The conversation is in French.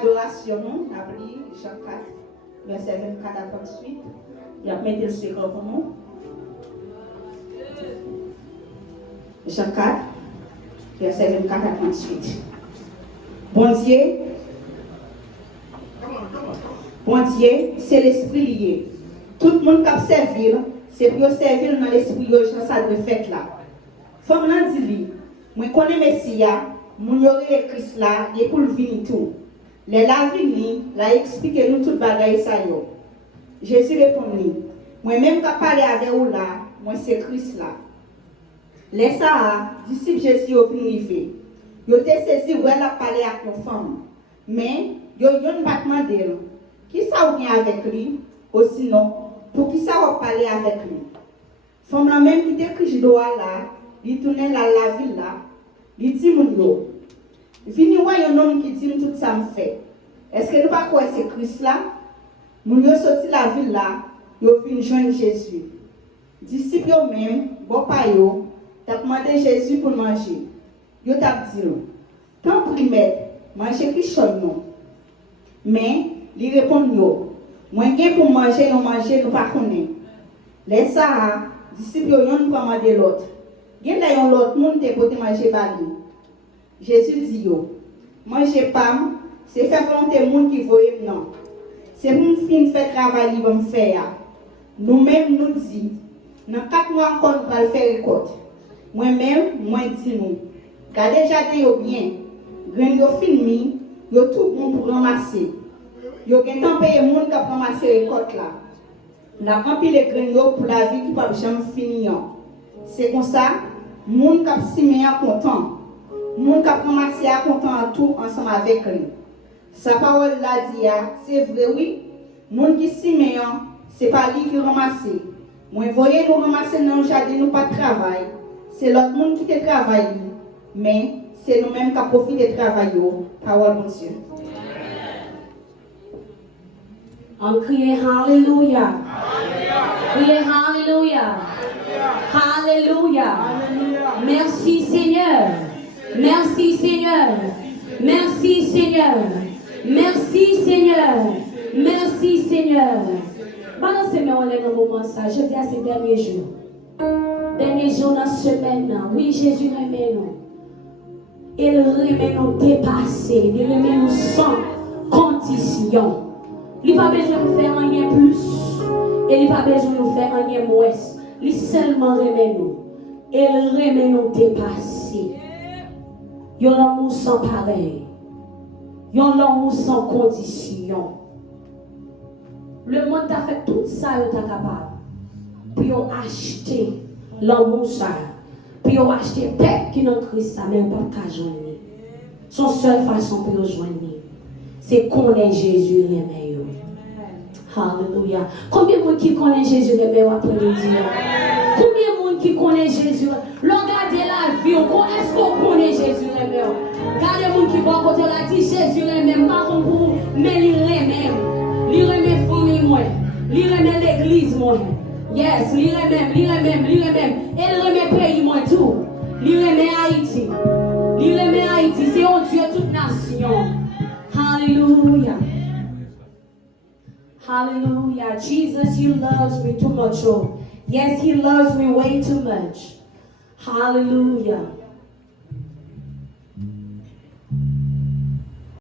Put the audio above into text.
adoration, nous avons lu Jean 4, verset 24 à 38. Il a mis le secret pour nous. Jean 4, verset 24 à 38. Bon Dieu, c'est l'esprit lié. Tout le monde qui a servi, c'est pour servir dans l'esprit de ça de fait là. Femme nan dit, moi connais Messia, mon yore le Christ là, et pour le vini tout. Les la vini, la explique nous toute bagaille ça yo. Jésus répond moi même qui parler avec vous là, moi c'est Christ là. Les ça, disciples Jésus au venu yo te saisi où elle a parlé avec nos femmes. Mais yo yon pas demandé qui ça ou bien avec lui, ou sinon pour qui ça va parler avec lui. Femme la même qui te crié doa là, il tourne la ville là, il dit mon yo. Vini wa yon homme qui dit tout ça me fait. Est-ce que nous pas quoi c'est Christ là? Mon yo sorti la ville là, yo vinn joindre Jésus. Disciples yo même, bon pa yo, t'a demandé Jésus pour manger. Yo t'a dit tant pris maître, manger qui chaud non. Mais il répond yo, moi gen pour manger, on manger nous pas connaît. Les ça, disciples yo yon pas demander l'autre. Gen la yon l'autre monde te pote manger bali. Jésus dit yo, manger pas, c'est faire volonté monde qui voye non. C'est pour fin faire travail li bon faire. Nous-mêmes nous dit, dans 4 mois encore nous va faire récolte. Moi-même, moi dis nous, gardez jardin yo bien, grain yo fini, yo tout bon pour ramasser. Yo gen temps payer monde qui ramasser récolte là. La rempli les grain yo pour la vie qui pas jamais finir. C'est comme ça, monde qui simeyer content. Monde qui ramasser content tout ensemble avec lui. Sa parole là dit c'est vrai oui, monde qui simeyer c'est pas lui qui ramasse. Moi voyez nous ramasser dans le jardin nous pas travail. C'est l'autre monde qui te travaille, mais c'est nous-mêmes qui profitons de travail. Parole mon Dieu. On crie Alléluia. Criez Alléluia. Alléluia. Merci Seigneur. Merci Seigneur. Merci Seigneur. Merci Seigneur. Merci Seigneur. Balancez mes oreilles dans le moment ça. Je dis à ces derniers jours. Dernier jour dans la semaine, oui, Jésus remet nous. Il remet nous dépasser, il remet nous sans condition. Il n'a pas besoin de faire rien plus, et il n'a pas besoin de faire rien moins. Il seulement remet nous. Il remet nous dépasser. Il y a l'amour sans pareil. Il y a l'amour sans condition. Le monde a fait tout ça, il est capable. Puis on a acheté l'amour ça. Puis on a acheté paix qui dans Christ ça, mais on ne peut pas joindre. Son seule façon pour joindre, c'est connaître Jésus remet. Alléluia. Combien de monde qui connaît Jésus remet après le dire? Combien de monde qui connaît Jésus? Regardez la vie, est-ce qu'on connaît Jésus remet? Regardez les gens qui vont côté la dit Jésus remet, pas pour vous, mais il remet. Il remet famille moi. Il remet l'église moi. Yes, il remet. Et il remet pays moi tout. Il remet Haïti. Il remet Haïti. C'est un Dieu toute nation. Hallelujah. Hallelujah. Jesus, you love me too much. Oh. Yes, he loves me way too much. Hallelujah.